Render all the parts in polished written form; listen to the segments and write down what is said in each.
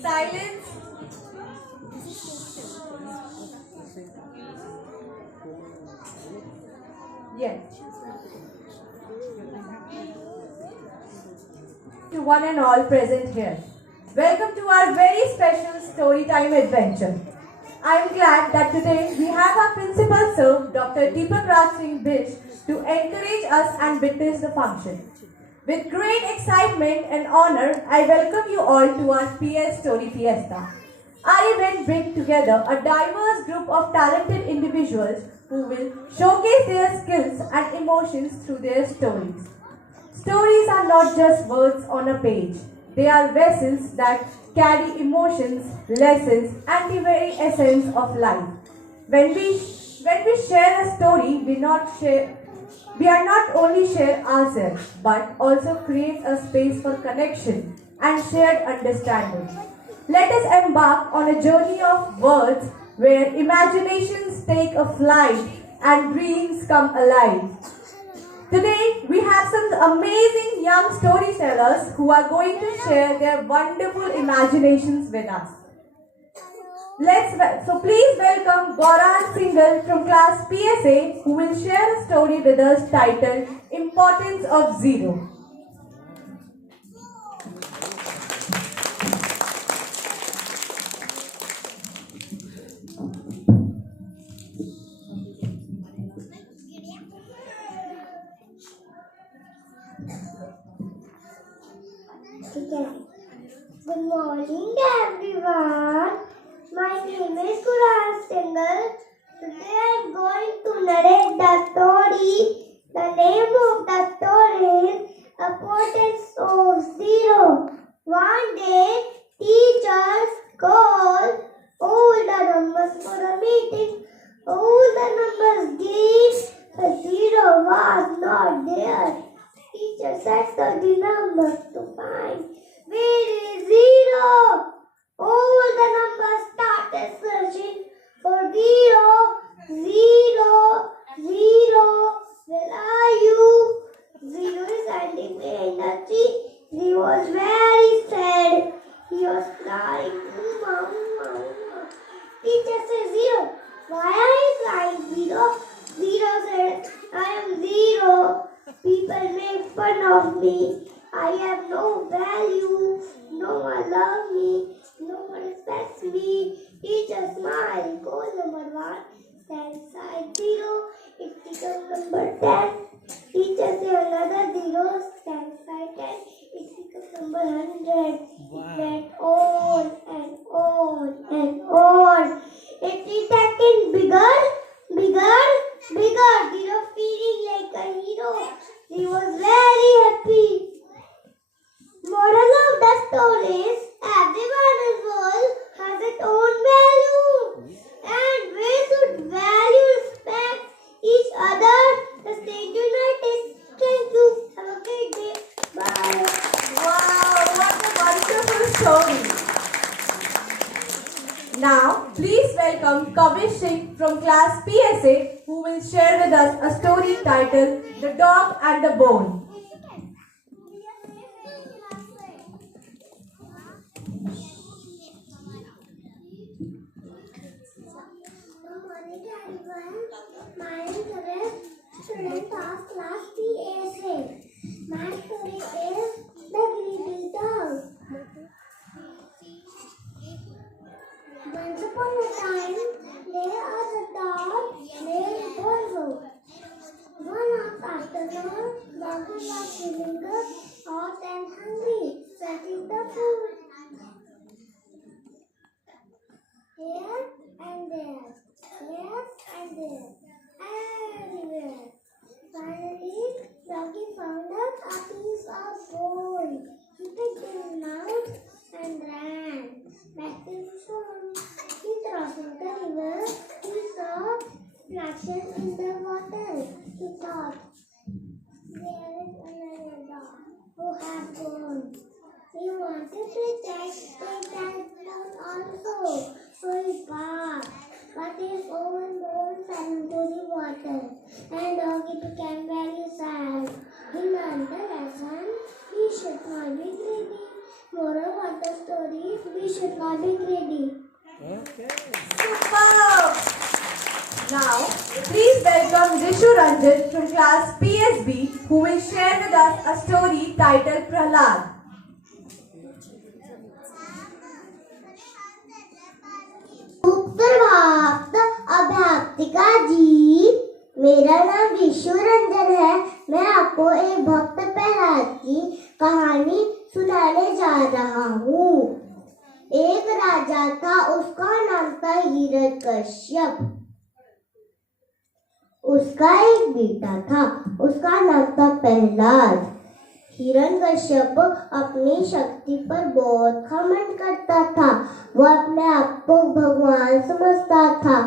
Silence. Yes. To one and all present here. Welcome to our very special story time adventure. I am glad that today we have our principal sir, Dr. Deepak Raj Singh Bish, to encourage us and witness the function. With great excitement and honor, I welcome you all to our PS Story Fiesta. Our event brings together a diverse group of talented individuals who will showcase their skills and emotions through their stories. Stories are not just words on a page. They are vessels that carry emotions, lessons, and the very essence of life. When we share a story, we are not only share ourselves, but also create a space for connection and shared understanding. Let us embark on a journey of words where imaginations take a flight and dreams come alive. Today, we have some amazing young storytellers who are going to share their wonderful imaginations with us. So please welcome Gaurang Singhal from class PSA who will share a story with us titled Importance of Zero. Good morning everyone. My name is Gaurang Singhal. Today I am going to narrate the story. The name of the story is Importance of Zero. One day, teachers called all the numbers for a meeting. All the numbers gave, but zero was not there. Teacher said the numbers to find. Where is zero? All the numbers started searching for zero. Zero, zero. Where are you? Zero is standing in the tree. He was very sad. He was crying. Mama. Teacher said zero. Why are you crying? Zero. Zero said, I am zero. People make fun of me. I have no value. No one loves me. No one respects me. Teacher smile. Goal number 1. Stand side 0. It becomes number 10. Teacher say another 0. Stand side 10. It becomes number 100. Wow. It went on and on and on. It is getting bigger, bigger, bigger. Zero feeling like a hero. He was very happy. Moral of the story is everyone in the world has its own value and we should value, respect each other. The State United. Thank you. Have a great day. Bye. Wow, what a wonderful story. Now, please welcome Kavish Singh from class PSA who will share with us a story titled The Dog and the Bone. Good morning everyone. My name is Kavish, student of class PSA. My story is The Greedy Dog. Once upon a time, there was a dog named Bonzo. One afternoon, Doggy was feeling hot and hungry, searching the food here and there, here and there, everywhere. Finally, Doggy found a piece of gold. He picked it out and ran back to his home. He crossing the river. He saw reflection in the water. He thought, there is another dog who has gone. He wanted to take that dog also. So he barked, but his own bone fell into the water, and Doggy became very sad. He learned the lesson. He should not be greedy. Moral of the story is we should not be greedy. Superb! Now, please welcome Rishu Ranjan from class PSB who will share with us a story titled Prahlad. सुप्रभात अध्यापिका जी, मेरा नाम ऋषु रंजन है। मैं आपको एक भक्त प्रहलाद की कहानी सुनाने जा रहा हूँ। एक राजा था, उसका नाम था हिरण्यकश्यप। उसका एक बेटा था, उसका नाम था प्रहलाद। हिरण्यकश्यप अपनी शक्ति पर बहुत घमंड करता था। वो अपने आप को भगवान समझता था।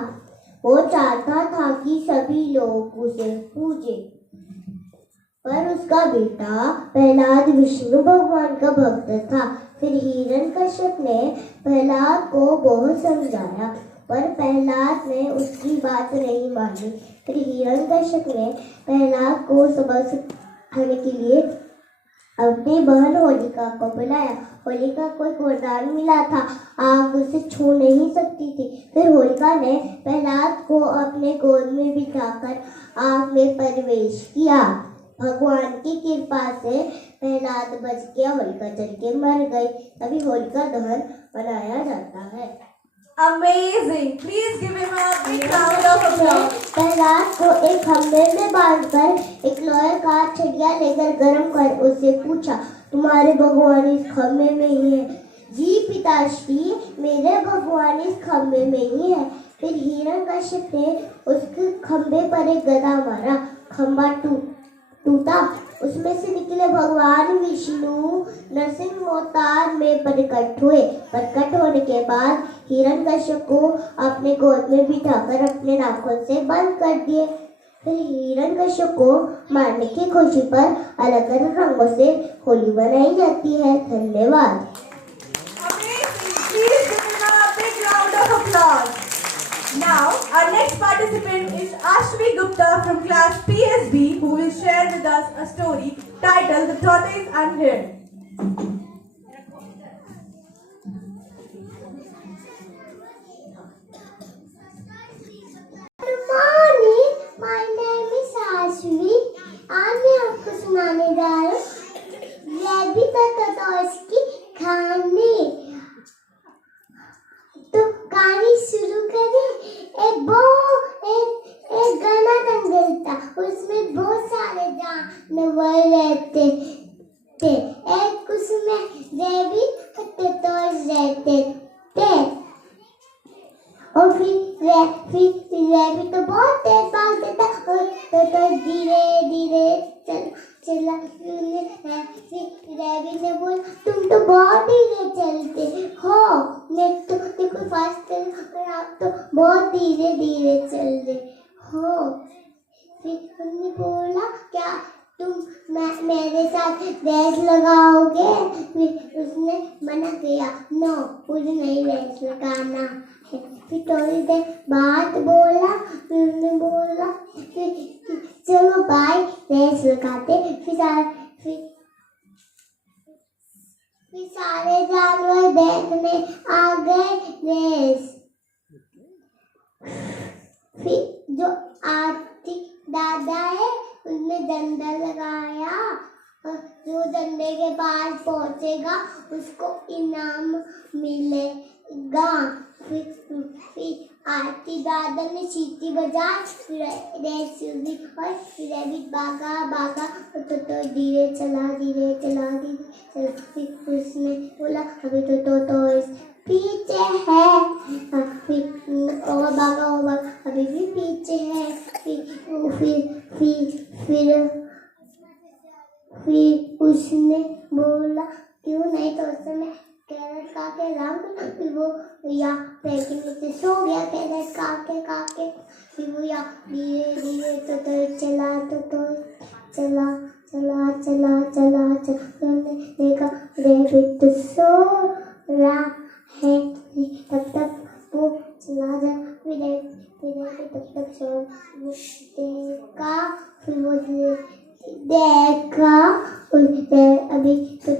वो चाहता था कि सभी लोग उसे पूजे। पर उसका बेटा प्रहलाद विष्णु भगवान का भक्त था। फिर हिरण्यकश्यप ने प्रहलाद को बहुत समझाया, पर प्रहलाद ने उसकी बात नहीं मानी। फिर हिरण्यकश्यप ने प्रहलाद को सबक सिखाने के लिए अपनी बहन होलिका को बुलाया। होलिका को एक वरदान मिला था, आग उसे छू नहीं सकती थी। फिर होलिका ने प्रहलाद को अपने गोद में बिठाकर आग में प्रवेश किया। भगवान की कृपा से प्रहलाद बच गया, होलिका जल के मर गई। तभी होलिका दहन मनाया जाता है। Amazing! Please give him a big round of applause. Prahlad को एक खम्भे में बांधकर एक लोहे का छड़िया लेकर गर्म कर उससे पूछा, तुम्हारे भगवान इस खम्भे में ही है? जी पिताश्री, मेरे भगवान इस खम्भे में ही है। फिर हिरण्यकश्यप ने उसके खम्भे पर एक गदा मारा। खम्भा टूटा। उसमें से निकले भगवान विष्णु नरसिंह अवतार में प्रकट हुए। प्रकट होने के बाद हिरण्यकश्यप को अपने गोद में बिठाकर अपने नाखून से बंद कर दिए। फिर हिरण्यकश्यप को मारने की खुशी पर अलग अलग रंगों से होली बनाई जाती है। धन्यवाद। Amazing! Please give him a big round of applause. Now, our next participant is Ashvi Gupta from class PSB who will share with us a story titled The Tortoise and Hare. Good morning, my name is Ashvi. आज मैं आपको सुनाने जा रहा हूँ rabbit और tortoise की कहानी। तो कहानी शुरू करें। एक घना जंगल था, उसमें बहुत सारे जानवर रहते थे। एक उसमें रैबिट और टॉर्टोइस रहते थे। और फिर रैबिट तो बहुत तेज भागता था और टॉर्टोइस धीरे धीरे चला। रैबिट ने बोला, तुम तो बहुत धीरे चलते हो, मैं तो देखो फास्ट चल और आप तो बहुत धीरे धीरे चल रहे हो। फिर हमने बोला, क्या तुम मेरे साथ रेस लगाओगे? फिर उसने मना किया, नो, मुझे नहीं रेस लगाना। फिर थोड़ी देर बाद बोला, फिर उसने बोला, फिर चलो बाय, रेस लगाते। फिर सारे जानवर देखने आ गए रेस। फिर जो आरती दादा है, उसने डंडा लगाया और जो डंडे के पास पहुंचेगा उसको इनाम मिलेगा। फिर आरती दादा ने सीटी बजाई, रेस हुई और रैबिट भागा और तो धीरे चला। फिर उसने बोला, अभी तो टॉर्टोइस पीछे है। फिर और भागा, अभी भी पीछे है। फिर उसने बोला, क्यों नहीं तो उसने कैरेट खा के राम। फिर वो या पेड़ के नीचे सो गया कैरेट खा के। फिर वो या धीरे धीरे तो चला। हमने देखा रैबिट तो सो रहा है। तब वो चला जा। फिर तब सो देखा। फिर वो देखा अभी तो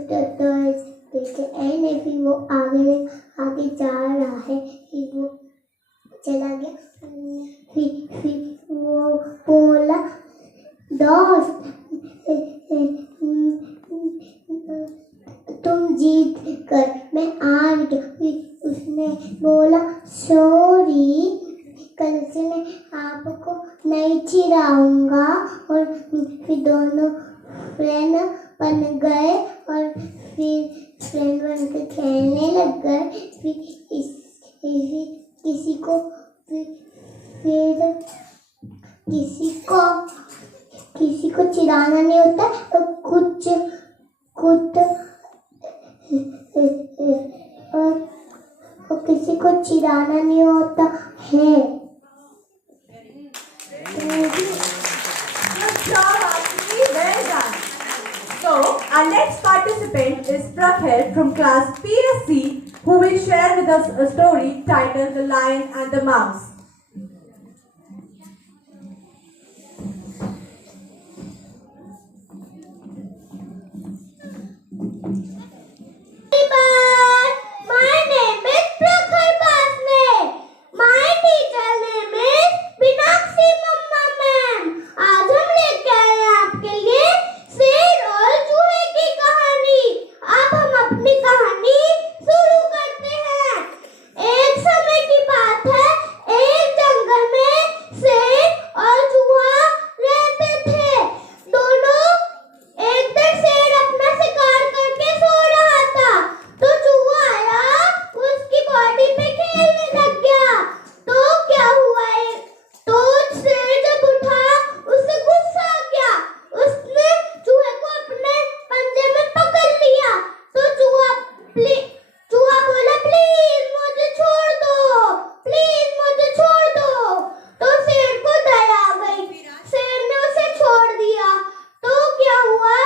जीत कर मैं आ गया। फिर उसने बोला सॉरी, कल से मैं आपको नहीं चिढ़ाऊंगा। और फिर दोनों फ्रेंड बन गए और फिर फ्रेंड बन के खेलने लग गए। किसी को किसी को चिढ़ाना नहीं होता तो कुछ और किसी को चिढ़ाना नहीं होता है। Good job, Ashley. Well done. So, our next participant is Prakhar from class PSC, who will share with us a story titled The Lion and the Mouse. My name is Prakhar Pasne. My teacher name is Binakshi Mamma Ma'am. आज हम लेके आए हैं आपके लिए शेर और चूहे की कहानी। अब हम अपनी कहानी शुरू करते हैं। एक समय की बात है, एक जंगल में शेर और चूहा रहते थे। दोनों एक दिन शेर अपना शिकार करके सो रहा था तो चूहा आया, उसकी बॉडी पे खेलने लग गया। तो क्या हुआ है, तो शेर जब उठा उसे गुस्सा आ गया। उसने चूहे को अपने पंजे में पकड़ लिया। तो चूहा बोला प्लीज मुझे छोड़ दो, प्लीज मुझे छोड़ दो। तो शेर को दया आ गई, शेर ने उसे छोड़ दिया। तो क्या हुआ,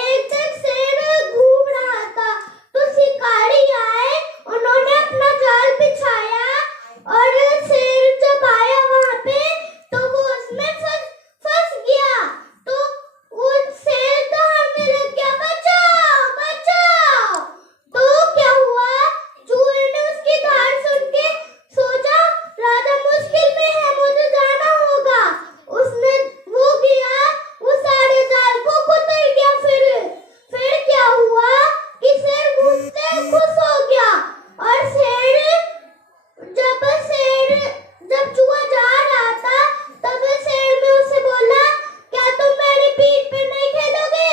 एक दिन शेर घूम रहा था तो शिकारी आए, उन्होंने अपना जाल बिछाया और शेर जब आया वहां पे तो वो उसमें फंस गया। तो वो शेर दहाड़ने लग गया, बचाओ बचाओ। तो क्या हुआ, चूहे ने उसकी दहाड़ सुन के सोचा राजा मुश्किल में है, मुझे जाना होगा। उसने वो गया, वो सारे जाल को कुतर गया। फिर क्या हुआ कि शेर घुसते खुश हो गया। और जब चूहा जा रहा था तब शेर ने उसे बोला क्या तुम मेरी पीठ पे नहीं खेलोगे।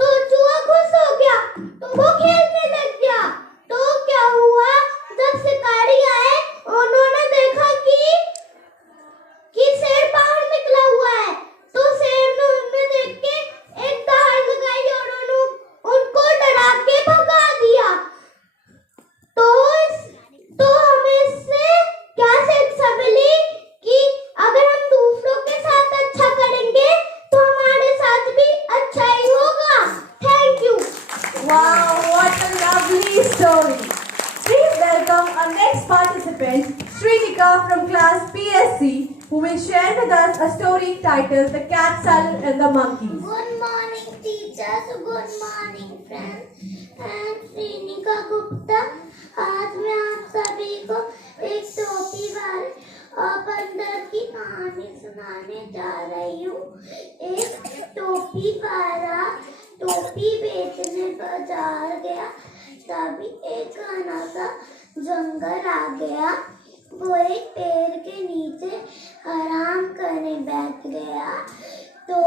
तो चूहा खुश हो गया तो वो खेलने लग गया। तो क्या हुआ, जब शिकारी आए उन्होंने देखा कि शेर बाहर निकला हुआ है। तो शेर ने उन्हें देख के एक दहाड़ लगाई और उनको डरा के भगा दिया। तो हमें इससे क्या शिक्षा मिली कि अगर हम दूसरों के साथ अच्छा करेंगे तो हमारे साथ भी अच्छा ही होगा। Thank you. Wow, what a lovely story. Please welcome our next participant, Srinika from class PSC, who will share with us a story titled The Cat, Salad and the Monkey. Good morning teachers, good morning friends. I am Srinika Gupta. आज मैं आप सभी को एक टोपी वाले और बंदर की कहानी सुनाने जा रही हूँ। एक टोपी वाला टोपी बेचने बाजार गया, तभी एक घना सा जंगल आ गया। वो एक पेड़ के नीचे आराम करने बैठ गया तो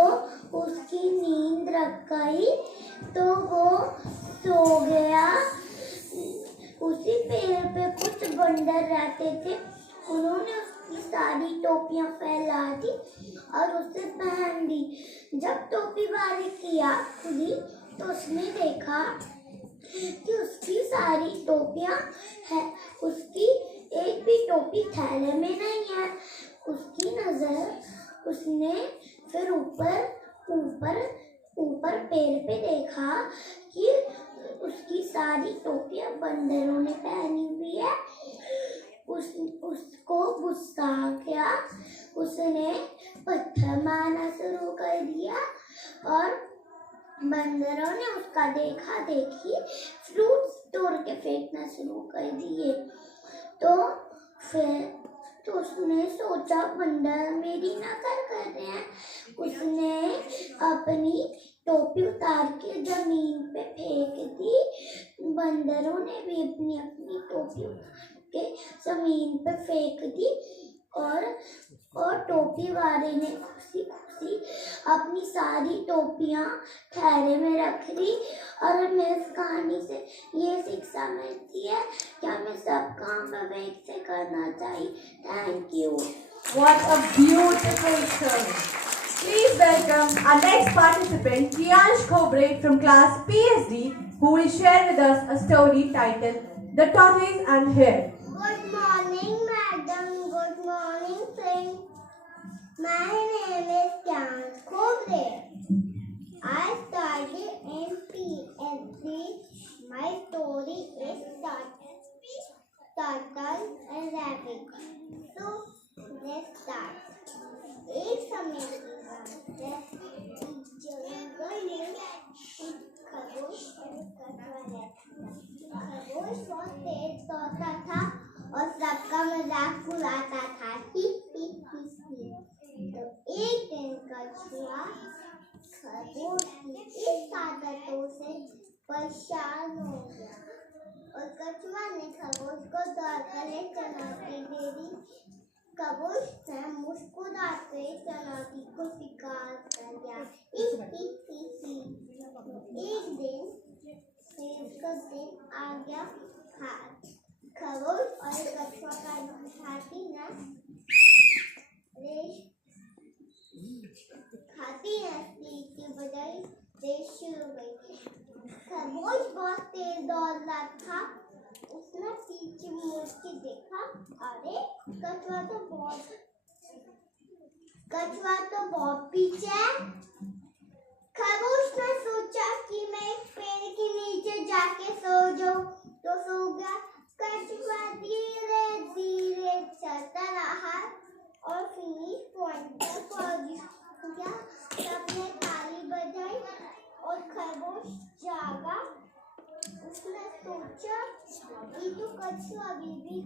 उसकी नींद लग गई तो वो सो गया। उसी पेड़ पे कुछ बंदर रहते थे, उन्होंने उसकी सारी टोपियां फैला दी और उसे पहन दी। जब टोपी वाले की आँख खुली तो उसने देखा कि उसकी सारी टोपियां है, उसकी एक भी टोपी थैले में नहीं है। उसकी नजर उसने फिर ऊपर पेड़ पे देखा कि उसकी सारी टोपियां बंदरों ने पहनी हुई है। उसको गुस्सा आ गया, उसने पत्थर मारना शुरू कर दिया और बंदरों ने उसका देखा देखी फ्रूट्स तोड़ के फेंकना शुरू कर दिए। तो उसने सोचा बंदर मेरी नकल कर रहे हैं। उसने अपनी टोपी उतार के जमीन पे फेंक दी। बंदरों ने भी अपनी अपनी टोपी के जमीन पर फेंक दी और टोपी वाले ने खुशी खुशी अपनी सारी टोपियां थैले में रख ली। और हमें इस कहानी से ये शिक्षा मिलती है कि हमें सब काम विवेक से करना चाहिए। Thank you. What a beautiful story. Please welcome our next participant, Priyansh Khobre from class PSD, who will share with us a story titled The Tortoise and Hare. Good morning, madam. Good morning, friend. My name is Priyansh Khobre. I study in PSD. My story is Turtle and Rabbit. So, let's start. एक समय की बात है, जंगल में एक खरगोश और कछुआ रहता था। खरगोश बहुत तेज दौड़ता था और सबका मजाक उड़ाता था। ही ही ही ही। तो एक दिन कछुआ खरगोश की इस आदतों से परेशान हो गया और कछुआ ने खरगोश को दौड़कर एक चुनौती दे दी। खरगोश ने मुस्कुराते चुनौती को स्वीकार कर लिया। एक दिन शेर का दिन आ गया। खरगोश और कछुआ का हाथी ने की बजाय रेस शुरू हुई। खरगोश बहुत तेज दौड़ रहा था। उसने पीछे मुड़ के देखा, अरे कछुआ तो बहुत पीछे है। खरगोश ने सोचा कि मैं एक पेड़ के नीचे जाके सो जाऊं, तो सो गया। कछुआ धीरे धीरे चलता रहा और फिनिश पॉइंट पर पहुंच गया। सबने ताली बजाई और खरगोश जागा। उसने सोचा कि तो कछुआ अभी भी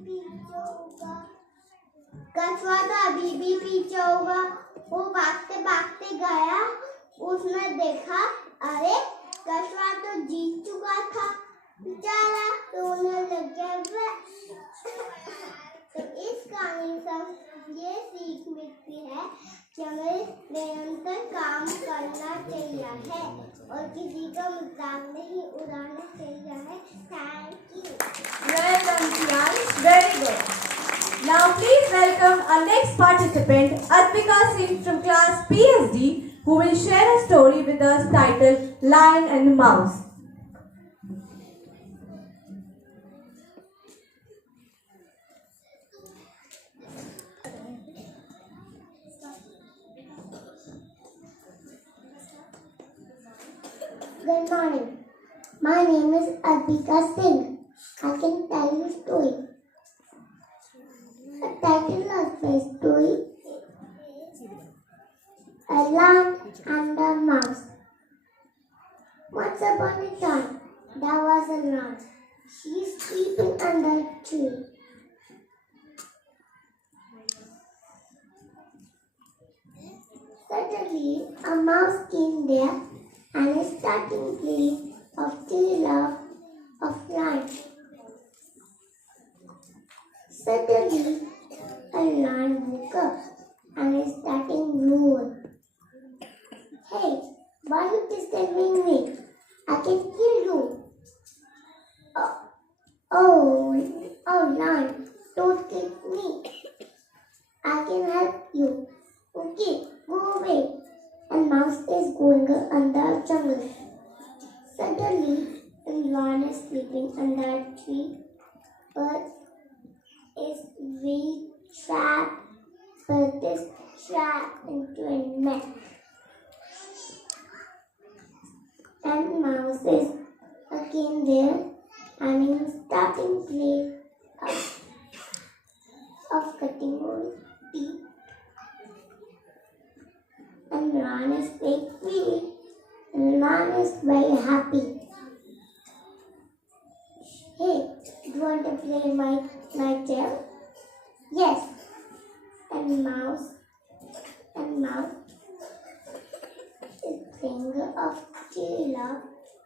पीछे होगा। वो भागते भागते गया। उसने देखा, अरे कछुआ तो जीत चुका था। बेचारा रोने लग गया। तो इस कहानी से ये सीख मिलती है कि हमें निरंतर काम करना चाहिए है और किसी का मजाक नहीं उड़ाना चाहिए है। Thank you. Well done, Priyansh. Very good. Now please welcome our next participant, Arpika Singh from class PSD, who will share a story with us titled Lion and the Mouse. Good morning. My name is Arpika Singh. I can tell you a story. The title of the story is A Lion and a Mouse. Once upon a time, there was a lion. She is sleeping under a tree. Suddenly, a mouse came there and started playing of tale of lion. Suddenly, a lion woke up and started roaring. Hey, why are you disturbing me? I can kill you. Oh, lion, don't kill me. I can help you. Okay, go away. And mouse is going under a jungle. Suddenly, a lion is sleeping under a tree, but is trapped into a net. And mouse is again there and is starting play of cutting teeth. And lion is very free. And lion is very happy. Hey, do you want to play my tail? Yes. And mouse is finger of tail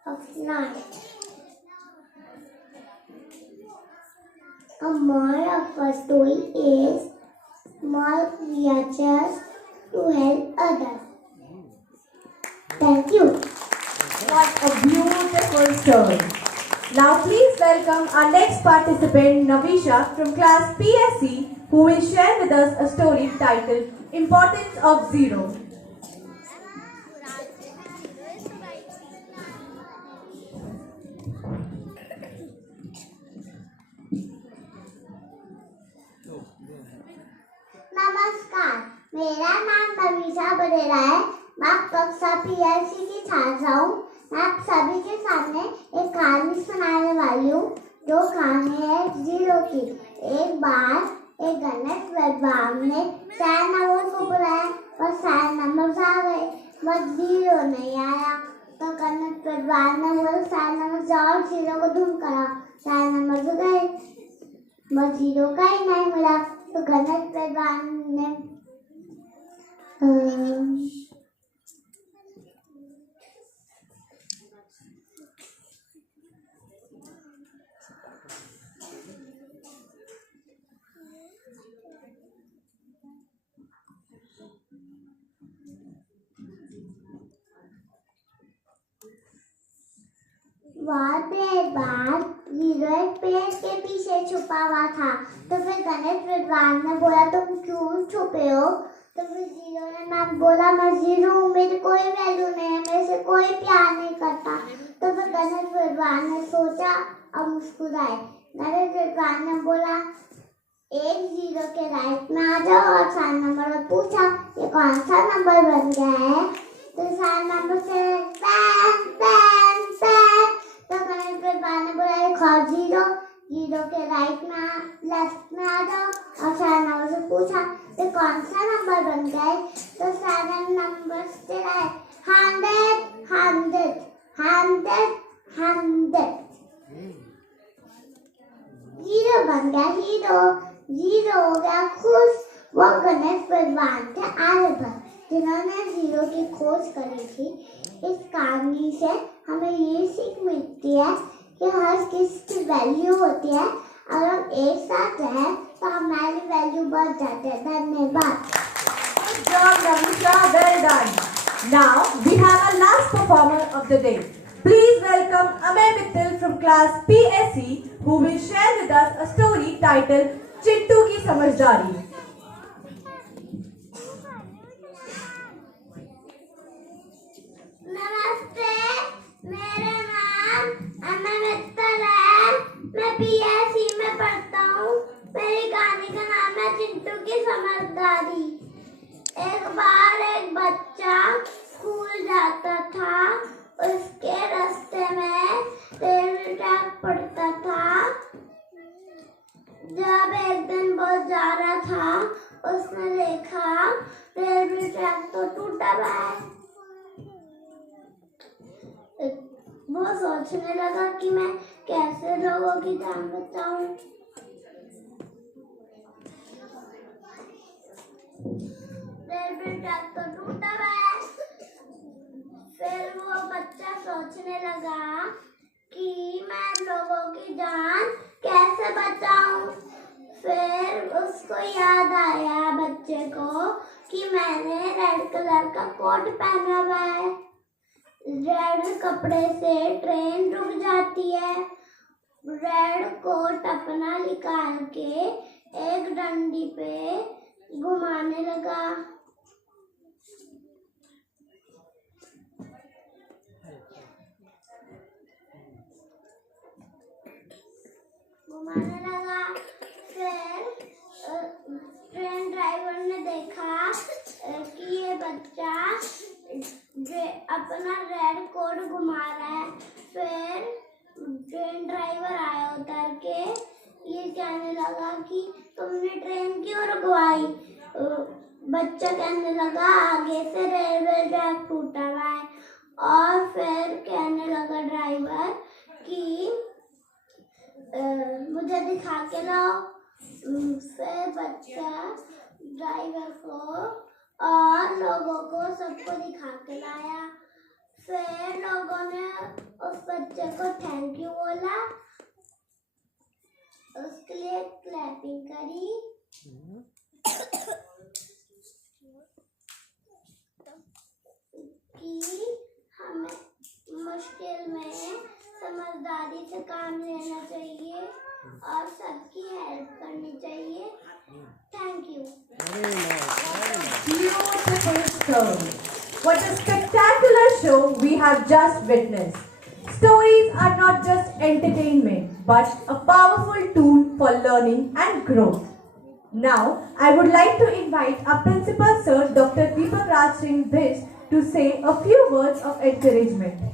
of lion. A moral of our story is small creatures to help others. Thank you. What a beautiful story. Now please welcome our next participant Navisha from class PSC who will share with us a story titled Importance of Zero. नमस्कार, मेरा नाम नवीशा Barrera है। मैं कक्षा PSC की छात्रा हूँ। मैं आप सभी के सामने एक कहानी सुनाने वाली हूँ जो कहानी है जीरो की। एक बार एक गणित विद्वान ने 4 नंबर को बुलाया और 4 नंबर आ गए, बस जीरो नहीं आया। तो गणित विद्वान ने बोला 4 नंबर जाओ जीरो को ढूंढ कर आओ। 4 नंबर तो गए, बस जीरो का ही नहीं मिला। तो गणित विद्वान ने वहाँ पे एक बार जीरो एक पेड़ के पीछे छुपा हुआ था। तो फिर गणित विद्वान ने बोला तुम क्यों छुपे हो? तो फिर जीरो ने नाम बोला मैं जीरो हूँ, मेरी कोई वैल्यू नहीं है, मेरे से कोई प्यार नहीं करता। तो फिर गणित विद्वान ने सोचा और मुस्कुराए। गणित विद्वान ने बोला एक जीरो के राइट में आ जाओ और 4 नंबर में पूछा ये कौन सा नंबर बन गया है? तो 4 नंबर से पैन पैन पैन। तो गणित विद्वान ने बोला एक और जीरो, जीरो के राइट में लेफ्ट में आ जाओ और 4 नंबर से पूछा ये कौन सा नंबर बन गया है? तो 4 नंबर से राइट 100 100 100 100 जीरो बन गया हीरो। जीरो हो गया खुश। वो गणित विद्वान थे आर्यभट्ट जिन्होंने जीरो की खोज करी थी। इस कहानी से हमें ये सीख मिलती है कि हर किसी की वैल्यू होती है। अगर हम एक साथ रहें तो हमारी वैल्यू बढ़ जाती है। धन्यवाद। Good job, Navisha. Well done. Now we have our last performer of the day. Please welcome Amay Mittal from class PSC who will share with us a story titled Chittu की समझदारी. नमस्ते, मेरा नाम अमय मित्तल है। मैं पीएससी में पढ़ता हूँ। मेरी कहानी का नाम है चिंटू की समझदारी। एक बार एक बच्चा स्कूल जाता था। उसके रास्ते में रेलवे ट्रैक पड़ता था। जब एक दिन वो जा रहा था उसने देखा रेलवे ट्रैक तो टूटा हुआ है। वो सोचने लगा कि मैं कैसे लोगों की जान बचाऊं। रेलवे ट्रैक तो टूटा हुआ है। फिर वो बच्चा सोचने लगा कि मैं लोगों की जान कैसे बचाऊं। फिर उसको याद आया बच्चे को कि मैंने रेड कलर का कोट पहना हुआ है। रेड कपड़े से ट्रेन रुक जाती है। रेड कोट अपना निकाल के एक डंडी पे घुमाने लगा। फिर ट्रेन ड्राइवर ने देखा कि ये बच्चा अपना रेड कोट घुमा रहा है। फिर ट्रेन ड्राइवर आया उतर के ये कहने लगा कि तुमने ट्रेन क्यों रुकवाई? बच्चा कहने लगा आगे से रेलवे ट्रैक टूटा हुआ है। और फिर कहने लगा ड्राइवर कि मुझे दिखा के लाओ। फिर बच्चा ड्राइवर को और लोगों को सबको दिखा के लाया। फिर लोगों ने उस बच्चे को थैंक यू बोला। उसके लिए क्लैपिंग करी। कि हमें मुश्किल में समझदारी से काम लेना चाहिए और सबकी हेल्प करनी चाहिए। Thank you. Beautiful story. What a spectacular show we have just witnessed. Stories are not just entertainment, but a powerful tool for learning and growth. Now, I would like to invite our principal sir, Dr. Deepak Raj Singh Bish, to say a few words of encouragement.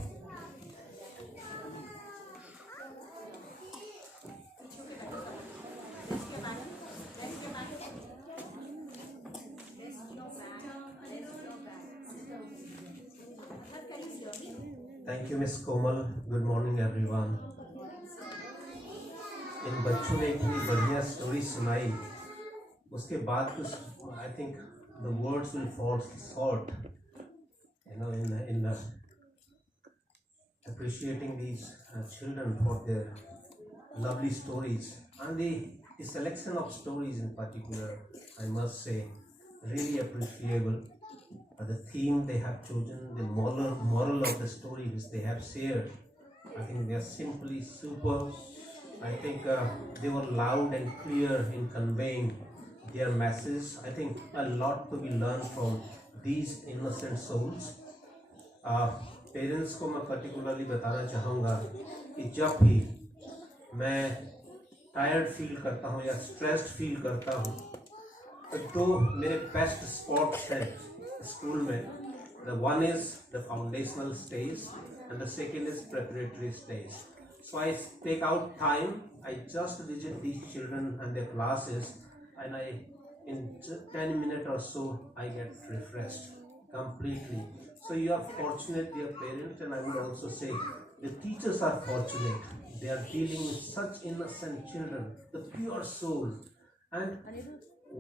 Thank you, Miss Komal. Good morning, everyone. इन बच्चों ने इतनी बढ़िया story सुनाई, उसके बाद कुछ I think the words will fall short, you know, in appreciating these children for their lovely stories and the selection of stories in particular, I must say, really appreciable. The theme they have chosen, the moral of the story which they have shared, I think they are simply superb. I think they were loud and clear in conveying their message. I think a lot to be learned from these innocent souls. Parents को मैं particularly बताना चाहूँगा कि जब भी मैं tired feel करता हूँ या स्ट्रेस्ड फील करता हूँ, तो दो मेरे बेस्ट स्पॉट्स हैं स्कूल में. The one is the foundational stage and the second is preparatory stage. So I take out time, I just visit these children and their classes, and in 10 minutes or so, I get refreshed completely. So you are fortunate, dear parents, and I would also say the teachers are fortunate. They are dealing with such innocent children, the pure souls, and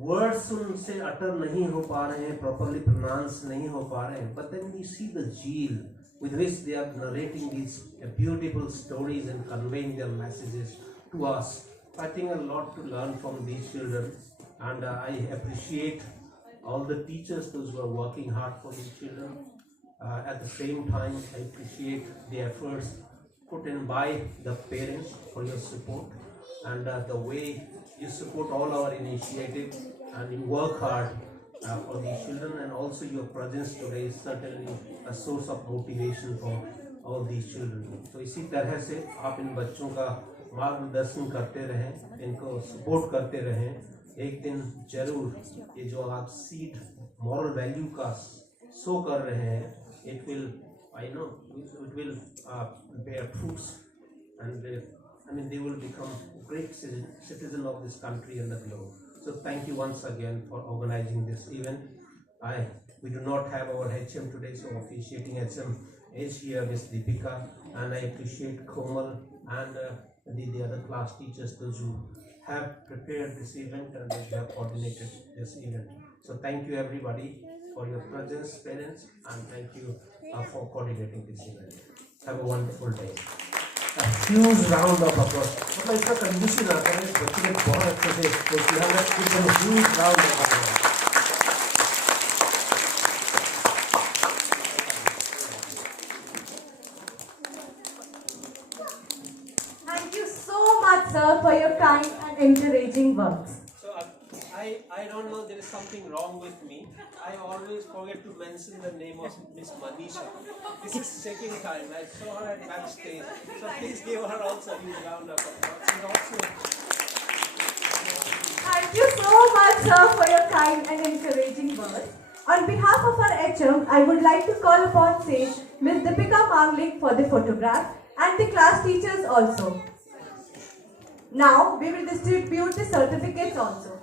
words उनसे अटर नहीं हो पा रहे हैं, properly pronounce नहीं हो पा रहे हैं, but then we see the zeal with which they are narrating these beautiful stories and conveying their messages to us. I think a lot to learn from these children, and I appreciate all the teachers, those who are working hard for these children. At the same time, I appreciate the efforts put in by the parents for your support, and the way you support all our initiatives and you work hard for these children, and also your presence today is certainly a source of motivation for all these children. So इसी तरह से आप इन बच्चों का मार्गदर्शन करते रहें, इनको सपोर्ट करते रहें. एक दिन जरूर ये जो आप सीड मॉरल वैल्यू का शो कर रहे हैं, it will, I know, it will bear fruits, and I mean, they will become great citizen of this country and the globe. So thank you once again for organizing this event. We do not have our HM today, so officiating HM is here, Miss Deepika, and I appreciate Komal and the other class teachers, those who have prepared this event and they have coordinated this event. So thank you everybody for your presence, parents, and thank you for coordinating this event. Have a wonderful day. Huge round of applause. मतलब इसका कंजूसी ना करें, बच्चे ने बहुत अच्छे से तो किया है. Give them a huge round of applause. Thank you so much, sir, for your kind and encouraging words. So I don't know, there is something wrong with me. I always forget to mention the name of Miss Manisha. This is second time. I saw her at backstage. So please give her also a huge round of applause. And also, Thank you so much, sir, for your kind and encouraging words. On behalf of our HM, I would like to call upon stage Ms. Deepika Manglik for the photograph and the class teachers also. Now, we will distribute the certificates also.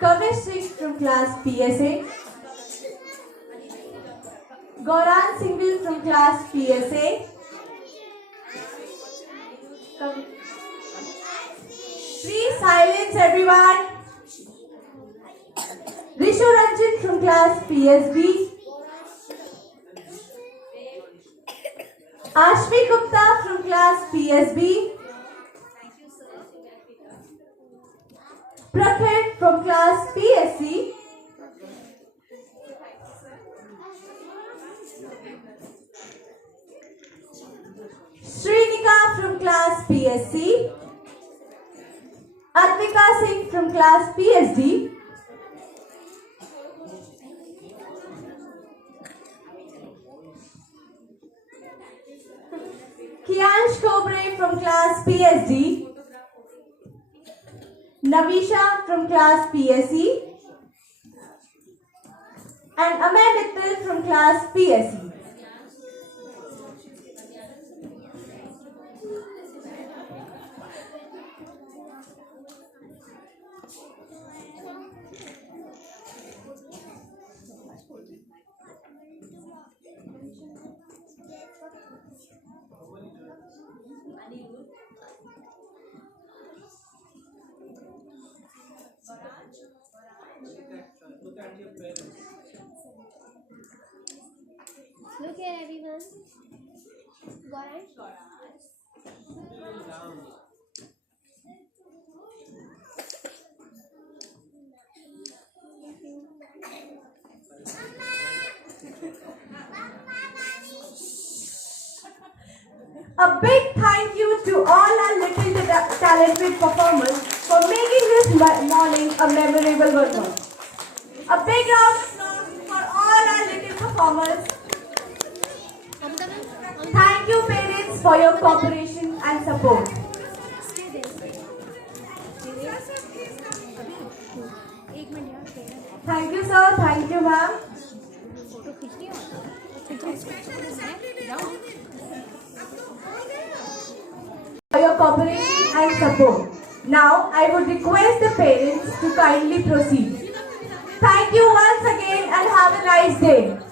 Kavish Singh from class PSA. Gauran Singhal from class PSA. Please silence everyone. Rishu Ranjan from class PSB. Ashmi Gupta from class PSB. Prakhar from class PSC. Srinika from class PSC. Advika Singh from class PSD. Kiansh Kobre from class PSD. Navisha from class PSE. And Amay Mittal from class PSE. Look here, everyone. Gauran. A big thank you to all our little talented performers for making this morning a memorable one. A big round of applause for all our little performers. Thank you parents for your cooperation and support. Thank you sir, thank you ma'am. For your cooperation and support. Now I would request the parents to kindly proceed. Thank you once again and have a nice day.